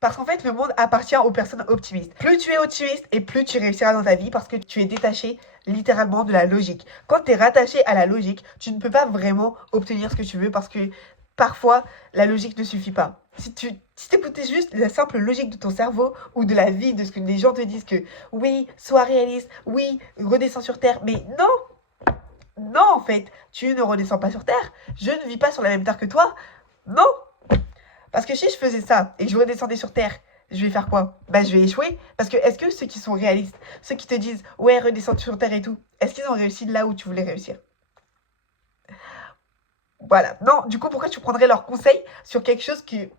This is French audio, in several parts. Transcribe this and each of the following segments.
Parce qu'en fait, le monde appartient aux personnes optimistes. Plus tu es optimiste et plus tu réussiras dans ta vie parce que tu es détaché littéralement de la logique. Quand tu es rattaché à la logique, tu ne peux pas vraiment obtenir ce que tu veux parce que parfois, la logique ne suffit pas. Si t'écoutais juste la simple logique de ton cerveau ou de la vie, de ce que les gens te disent que oui, sois réaliste, oui, redescends sur Terre, mais non, non en fait, tu ne redescends pas sur Terre, je ne vis pas sur la même Terre que toi, non, parce que si je faisais ça et que je redescendais sur Terre, je vais faire quoi? Bah, je vais échouer. Parce que est-ce que ceux qui sont réalistes, ceux qui te disent ouais, redescends sur Terre et tout, est-ce qu'ils ont réussi là où tu voulais réussir? Voilà. Non, du coup, pourquoi tu prendrais leurs conseils sur quelque chose qui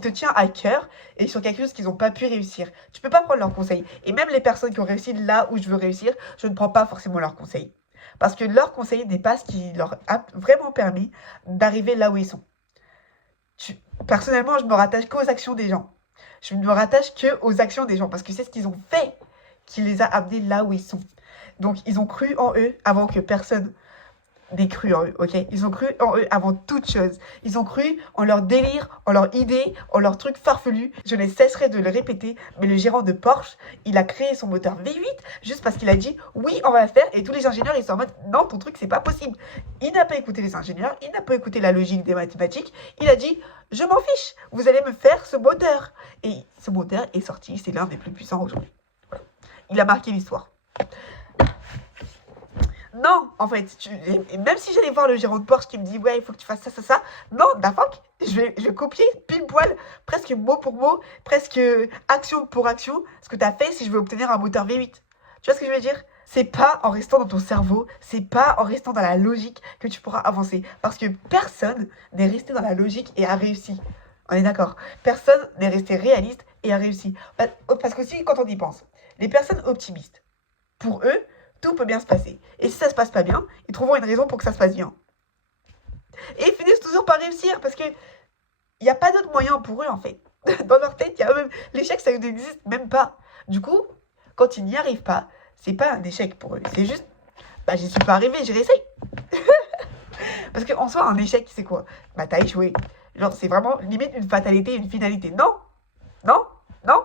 te tient à cœur et sur quelque chose qu'ils n'ont pas pu réussir? Tu peux pas prendre leurs conseils. Et même les personnes qui ont réussi là où je veux réussir, je ne prends pas forcément leurs conseils. Parce que leurs conseils n'est pas ce qui leur a vraiment permis d'arriver là où ils sont. Tu- Personnellement, je me rattache qu'aux actions des gens. Je ne me rattache que aux actions des gens parce que c'est ce qu'ils ont fait qui les a amenés là où ils sont. Donc, ils ont cru en eux avant que personne n'ait cru en eux, ok? Ils ont cru en eux avant toute chose. Ils ont cru en leur délire, en leur idée, en leur truc farfelu. Je ne cesserai de le répéter, mais le gérant de Porsche, il a créé son moteur V8 juste parce qu'il a dit oui, on va le faire. Et tous les ingénieurs, ils sont en mode non, ton truc, c'est pas possible. Il n'a pas écouté les ingénieurs, il n'a pas écouté la logique des mathématiques. Il a dit je m'en fiche, vous allez me faire ce moteur. Et ce moteur est sorti, c'est l'un des plus puissants aujourd'hui. Voilà. Il a marqué l'histoire. Non, en fait, même si j'allais voir le gérant de Porsche qui me dit ouais, il faut que tu fasses ça, ça, ça, non, da fuck, je vais copier pile poil, presque mot pour mot, presque action pour action, ce que tu as fait si je veux obtenir un moteur V8. Tu vois ce que je veux dire? C'est pas en restant dans ton cerveau, c'est pas en restant dans la logique que tu pourras avancer. Parce que personne n'est resté dans la logique et a réussi. On est d'accord? Personne n'est resté réaliste et a réussi. Parce qu'aussi, quand on y pense, les personnes optimistes, pour eux, tout peut bien se passer. Et si ça se passe pas bien, ils trouveront une raison pour que ça se passe bien. Et ils finissent toujours par réussir parce que il n'y a pas d'autre moyen pour eux en fait. Dans leur tête, il y a même l'échec, ça n'existe même pas. Du coup, quand ils n'y arrivent pas, c'est pas un échec pour eux. C'est juste, bah j'y suis pas arrivé, je réessaye. Parce qu'en soi, un échec, c'est quoi? Bah t'as échoué. Genre, c'est vraiment limite une fatalité, une finalité. Non, non, non.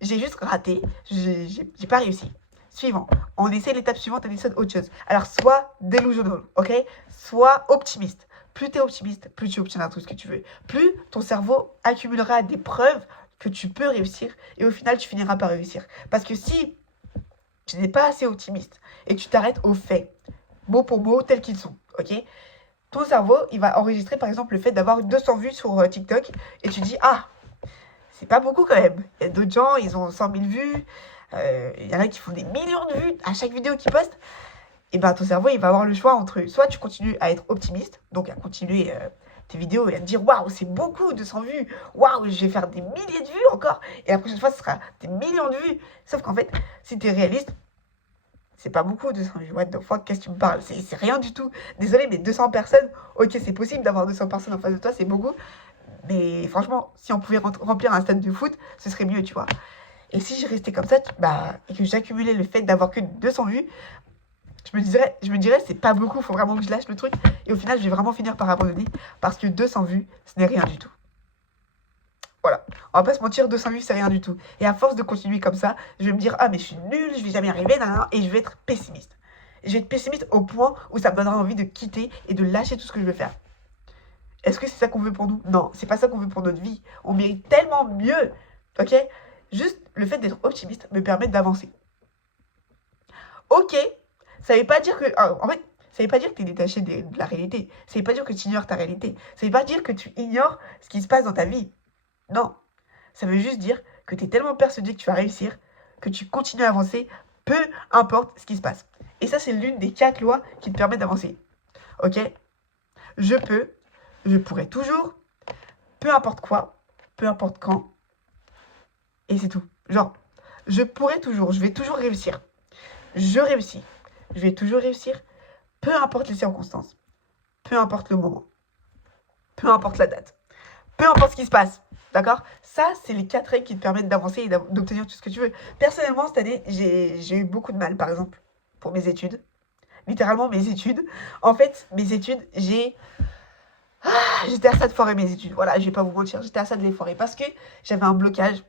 J'ai juste raté. J'ai pas réussi. Suivant. On essaie l'étape suivante, on essaie autre chose. Alors, sois delusional, ok? Sois optimiste. Plus tu es optimiste, plus tu obtiendras tout ce que tu veux. Plus ton cerveau accumulera des preuves que tu peux réussir et au final, tu finiras par réussir. Parce que si tu n'es pas assez optimiste et que tu t'arrêtes aux faits, mot pour mot, tels qu'ils sont, ok? Ton cerveau, il va enregistrer par exemple le fait d'avoir 200 vues sur TikTok et tu dis, ah, c'est pas beaucoup quand même. Il y a d'autres gens, ils ont 100 000 vues. Il y en a qui font des millions de vues à chaque vidéo qu'ils postent. Et ben ton cerveau, il va avoir le choix entre soit tu continues à être optimiste, donc à continuer tes vidéos et à te dire waouh, c'est beaucoup 200 vues. Waouh, je vais faire des milliers de vues encore. Et la prochaine fois, ce sera des millions de vues. Sauf qu'en fait, si tu es réaliste, c'est pas beaucoup 200 vues. What the fuck, qu'est-ce que tu me parles? C'est rien du tout. Désolé, mais 200 personnes, ok, c'est possible d'avoir 200 personnes en face de toi, c'est beaucoup. Mais franchement, si on pouvait remplir un stade de foot, ce serait mieux, tu vois. Et si je restais comme ça, bah, et que j'accumulais le fait d'avoir que 200 vues, je me dirais, c'est pas beaucoup, faut vraiment que je lâche le truc. Et au final, je vais vraiment finir par abandonner parce que 200 vues, ce n'est rien du tout. Voilà. On va pas se mentir, 200 vues, c'est rien du tout. Et à force de continuer comme ça, je vais me dire, ah, mais je suis nulle, je vais jamais y arriver, nan, nan, et je vais être pessimiste. Je vais être pessimiste au point où ça me donnera envie de quitter et de lâcher tout ce que je veux faire. Est-ce que c'est ça qu'on veut pour nous? Non, c'est pas ça qu'on veut pour notre vie. On mérite tellement mieux. Ok? Juste le fait d'être optimiste me permet d'avancer. Ok, ça veut pas dire que. En fait, ça veut pas dire que tu es détaché de la réalité. Ça veut pas dire que tu ignores ta réalité. Ça veut pas dire que tu ignores ce qui se passe dans ta vie. Non. Ça veut juste dire que tu es tellement persuadé que tu vas réussir, que tu continues à avancer, peu importe ce qui se passe. Et ça, c'est l'une des 4 lois qui te permettent d'avancer. Ok? Je peux, je pourrai toujours, peu importe quoi, peu importe quand, et c'est tout. Genre, je pourrai toujours, je vais toujours réussir. Je réussis. Je vais toujours réussir, peu importe les circonstances, peu importe le moment, peu importe la date, peu importe ce qui se passe. D'accord? Ça, c'est les 4 règles qui te permettent d'avancer et d'obtenir tout ce que tu veux. Personnellement, cette année, j'ai eu beaucoup de mal, par exemple, pour mes études. Littéralement, mes études. En fait, mes études, j'ai J'étais à ça de foirer mes études. Voilà, je vais pas vous mentir, j'étais à ça de les foirer parce que j'avais un blocage.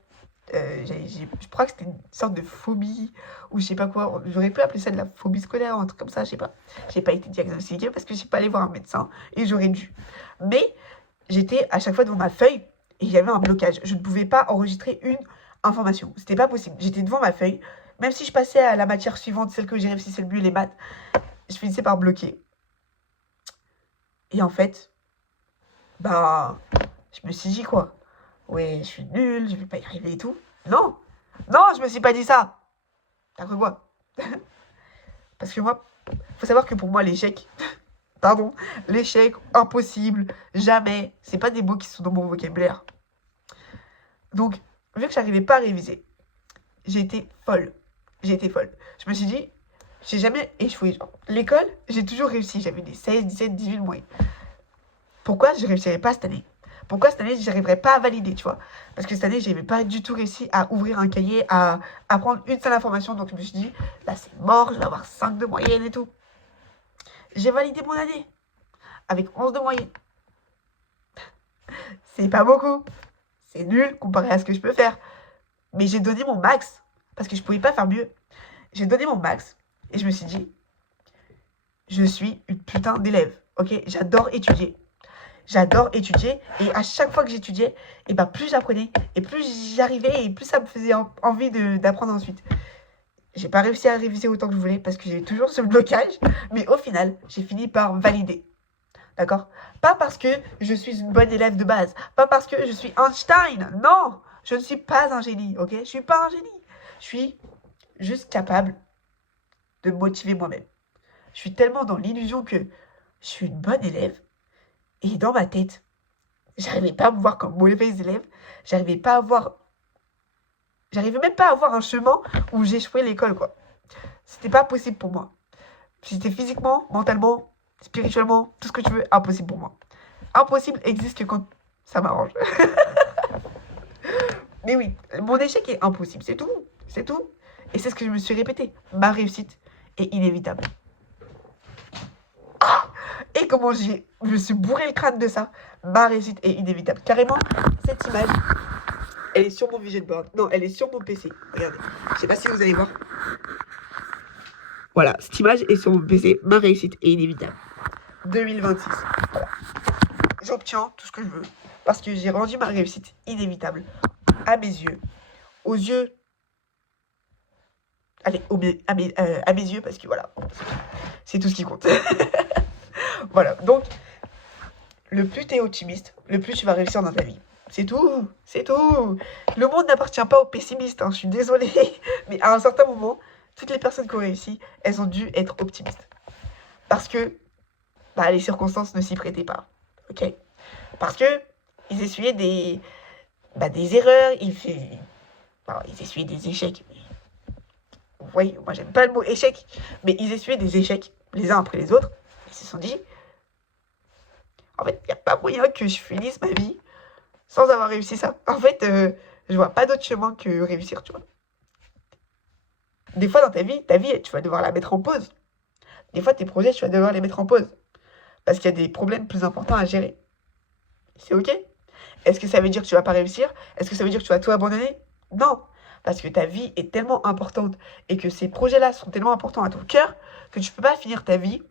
Je crois que c'était une sorte de phobie ou je sais pas quoi. J'aurais pu appeler ça de la phobie scolaire ou un truc comme ça, je sais pas. J'ai pas été diagnostiquée parce que j'ai pas allé voir un médecin et j'aurais dû. Mais j'étais à chaque fois devant ma feuille et il y avait un blocage. Je ne pouvais pas enregistrer une information. C'était pas possible. J'étais devant ma feuille. Même si je passais à la matière suivante, celle que j'ai réussi le mieux, les maths, je finissais par bloquer. Et en fait, bah, je me suis dit quoi? Ouais, je suis nulle, je vais pas y arriver et tout. Non, non, je me suis pas dit ça. T'as cru quoi? Parce que moi, faut savoir que pour moi, l'échec, pardon, l'échec, impossible, jamais, c'est pas des mots qui sont dans mon vocabulaire. Donc, vu que j'arrivais pas à réviser, j'ai été folle. J'ai été folle. Je me suis dit, j'ai jamais échoué. Genre, l'école, j'ai toujours réussi. J'avais des 16, 17, 18 moyens. Pourquoi je réussirais pas cette année? Pourquoi cette année, j'arriverais pas à valider, tu vois? Parce que cette année, j'avais pas du tout réussi à ouvrir un cahier, à apprendre une seule information. Donc, je me suis dit, là, c'est mort, je vais avoir 5 de moyenne et tout. J'ai validé mon année avec 11 de moyenne. C'est pas beaucoup. C'est nul comparé à ce que je peux faire. Mais j'ai donné mon max parce que je pouvais pas faire mieux. J'ai donné mon max et je me suis dit, je suis une putain d'élève, ok? J'adore étudier. J'adore étudier et à chaque fois que j'étudiais, et ben plus j'apprenais et plus j'y arrivais et plus ça me faisait envie d'apprendre ensuite. J'ai pas réussi à réviser autant que je voulais parce que j'ai toujours ce blocage, mais au final, j'ai fini par valider. D'accord? Pas parce que je suis une bonne élève de base, pas parce que je suis Einstein. Non, je ne suis pas un génie, ok? Je suis pas un génie. Je suis juste capable de me motiver moi-même. Je suis tellement dans l'illusion que je suis une bonne élève et dans ma tête, j'arrivais pas à me voir comme mauvaise élève. J'arrivais pas à voir. J'arrivais même pas à avoir un chemin où j'échouais l'école, quoi. C'était pas possible pour moi. C'était physiquement, mentalement, spirituellement, tout ce que tu veux, impossible pour moi. Impossible existe que quand ça m'arrange. Mais oui, mon échec est impossible, c'est tout. C'est tout. Et c'est ce que je me suis répété. Ma réussite est inévitable. Ah! Et comment je me suis bourré le crâne de ça. Ma réussite est inévitable. Carrément, cette image, elle est sur mon vision board. Non, elle est sur mon PC. Regardez. Je sais pas si vous allez voir. Voilà, cette image est sur mon PC. Ma réussite est inévitable. 2026. Voilà. J'obtiens tout ce que je veux. Parce que j'ai rendu ma réussite inévitable. À mes yeux. Aux yeux. Allez, à mes yeux, parce que voilà. C'est tout ce qui compte. Voilà. Donc, le plus tu es optimiste, le plus tu vas réussir dans ta vie. C'est tout, c'est tout. Le monde n'appartient pas aux pessimistes, hein, je suis désolée. Mais à un certain moment, toutes les personnes qui ont réussi, elles ont dû être optimistes. Parce que les circonstances ne s'y prêtaient pas. Ok? Parce que ils essuyaient des erreurs, ils essuyaient des échecs. Oui, moi j'aime pas le mot échec, mais ils essuyaient des échecs les uns après les autres. Ils se sont dit, en fait, il n'y a pas moyen que je finisse ma vie sans avoir réussi ça. En fait, je vois pas d'autre chemin que réussir, tu vois. Des fois dans ta vie, tu vas devoir la mettre en pause. Des fois, tes projets, tu vas devoir les mettre en pause. Parce qu'il y a des problèmes plus importants à gérer. C'est ok? Est-ce que ça veut dire que tu vas pas réussir? Est-ce que ça veut dire que tu vas tout abandonner? Non. Parce que ta vie est tellement importante et que ces projets-là sont tellement importants à ton cœur que tu peux pas finir ta vie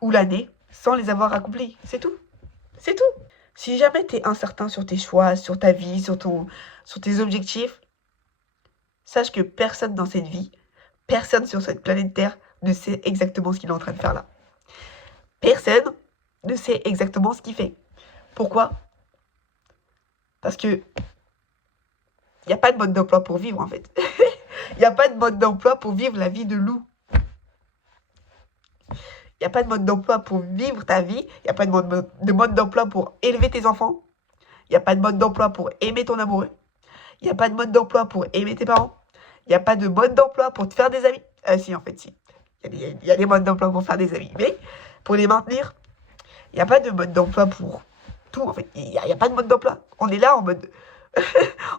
ou l'année sans les avoir accomplis. C'est tout. C'est tout. Si jamais tu es incertain sur tes choix, sur ta vie, sur tes objectifs, sache que personne dans cette vie, personne sur cette planète Terre ne sait exactement ce qu'il est en train de faire là. Personne ne sait exactement ce qu'il fait. Pourquoi? Parce que il n'y a pas de mode d'emploi pour vivre en fait. Il n'y a pas de mode d'emploi pour vivre la vie de loup. Il n'y a pas de mode d'emploi pour vivre ta vie. Il n'y a pas de mode d'emploi pour élever tes enfants. Il n'y a pas de mode d'emploi pour aimer ton amoureux. Il n'y a pas de mode d'emploi pour aimer tes parents. Il n'y a pas de mode d'emploi pour te faire des amis. Si, en fait, si. Il y a des modes d'emploi pour faire des amis. Mais pour les maintenir, il n'y a pas de mode d'emploi pour tout, en fait. Il n'y a pas de mode d'emploi. On est là en mode...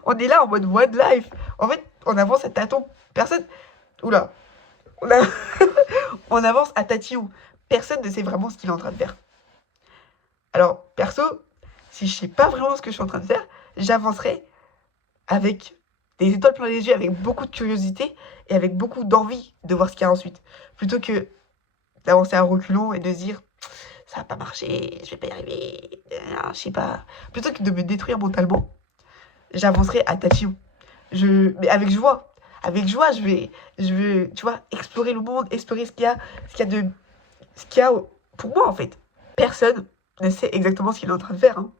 on est là en mode one life. En fait, on avance à tâtons. Personne... Oula. On avance à tatillon. Personne ne sait vraiment ce qu'il est en train de faire. Alors, perso, si je sais pas vraiment ce que je suis en train de faire, j'avancerai avec des étoiles plein les yeux, avec beaucoup de curiosité et avec beaucoup d'envie de voir ce qu'il y a ensuite. Plutôt que d'avancer à reculons et de se dire ça va pas marcher, je vais pas y arriver, je sais pas. Plutôt que de me détruire mentalement, j'avancerai à tatillon. Mais avec joie. Avec joie, tu vois, explorer le monde, explorer ce qu'il y a pour moi en fait. Personne ne sait exactement ce qu'il est en train de faire, hein.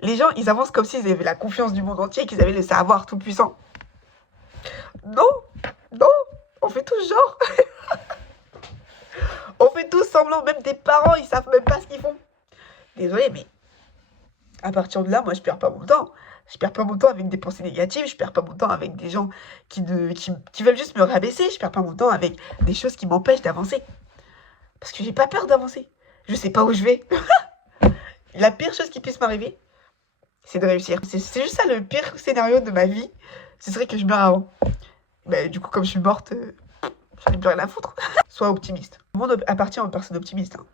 Les gens, ils avancent comme s'ils avaient la confiance du monde entier, qu'ils avaient le savoir tout puissant. Non, non, on fait tous genre. On fait tous semblant, même tes parents, ils savent même pas ce qu'ils font. Désolé, mais à partir de là, moi, je perds pas mon temps. Je perds pas mon temps avec des pensées négatives, je perds pas mon temps avec des gens qui veulent juste me rabaisser, je perds pas mon temps avec des choses qui m'empêchent d'avancer. Parce que j'ai pas peur d'avancer. Je sais pas où je vais. La pire chose qui puisse m'arriver, c'est de réussir. C'est juste ça le pire scénario de ma vie. Ce serait que je meure avant. Bah, du coup, comme je suis morte, j'en ai plus rien à foutre. Sois optimiste. Le monde appartient aux personnes optimistes, hein.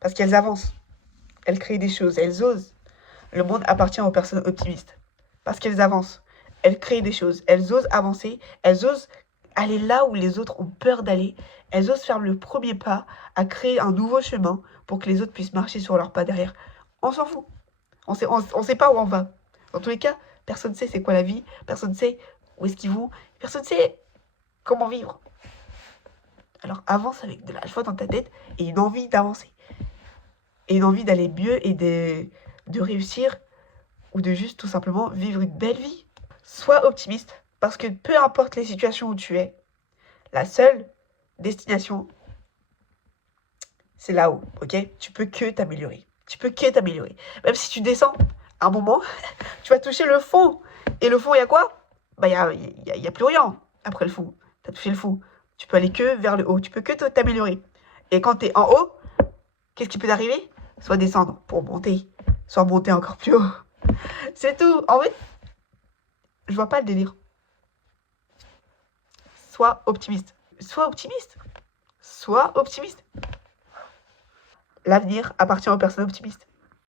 Parce qu'elles avancent. Elles créent des choses, elles osent. Le monde appartient aux personnes optimistes. Parce qu'elles avancent. Elles créent des choses, elles osent avancer, elles osent aller là où les autres ont peur d'aller. Elles osent faire le premier pas à créer un nouveau chemin pour que les autres puissent marcher sur leurs pas derrière. On s'en fout. On sait pas où on va. Dans tous les cas, personne ne sait c'est quoi la vie, personne ne sait où est-ce qu'ils vont, personne ne sait comment vivre. Alors avance avec de la joie dans ta tête et une envie d'avancer. Et une envie d'aller mieux et de réussir ou de juste tout simplement vivre une belle vie. Sois optimiste parce que peu importe les situations où tu es, la seule destination, c'est là-haut, ok? Tu peux que t'améliorer. Tu peux que t'améliorer. Même si tu descends, à un moment, tu vas toucher le fond. Et le fond, il y a quoi? Bah, y a plus rien après le fond. Tu as touché le fond. Tu peux aller que vers le haut. Tu peux que t'améliorer. Et quand tu es en haut, qu'est-ce qui peut t'arriver? Soit descendre pour monter, soit monter encore plus haut. C'est tout. En fait, je vois pas le délire. Sois optimiste. Sois optimiste. Sois optimiste. L'avenir appartient aux personnes optimistes.